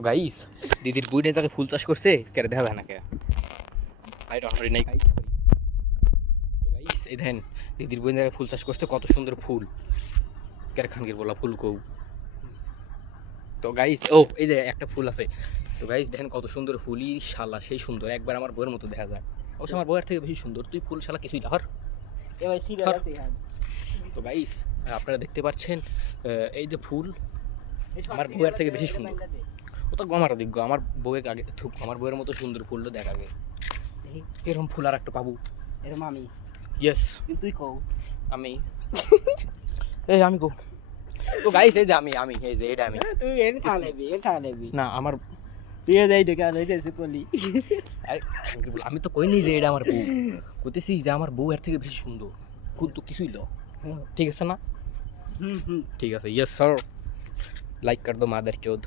তো গাইস দিদির বুইনে তাকে ফুল চাষ করছে কেন দেখা যায় না কে লাইট অন করি নাই গাইস। তো গাইস এই দেখেন দিদির বুইনে ফুল চাষ করছে, কত সুন্দর ফুল কের খানগির বলা ফুল কৌ। তো গাইস ও এই যে একটা ফুল আছে, তো গাইস দেখেন কত সুন্দর ফুলই শালা, সেই সুন্দর একবার আমার বউয়ের মতো দেখা যায়। অবশ্য আমার বউয়ের থেকে বেশি সুন্দর, তুই ফুল শালা কিছুই লাহর। তো গাইস আপনারা দেখতে পাচ্ছেন এই যে ফুল আমার বউয়ের থেকে বেশি সুন্দর। ওটা আমার দিক আমার বউয়ের আগে থুক, আমার বউয়ের মতো সুন্দর ফুলটা দেখাবে এরকম ফুল আর একটা পাবো এরকম আমি ইয়েস তুই কও আমি এই আমি গো। তো গাইস এই যে আমি এই যে এটা আমি তুই এটা নেবি না আমার তুই যাই ঢোকা লইতেছিস বলি আরে খানকির বল, আমি তো কই নাই যে এটা আমার বউ, কইতেছি যে আমার বউ এর থেকে বেশি সুন্দর ফুল তো কিছুই লো। ঠিক আছে না? ঠিক আছে, ইয়েস স্যার, লাইক কর দো মাদার চোদ।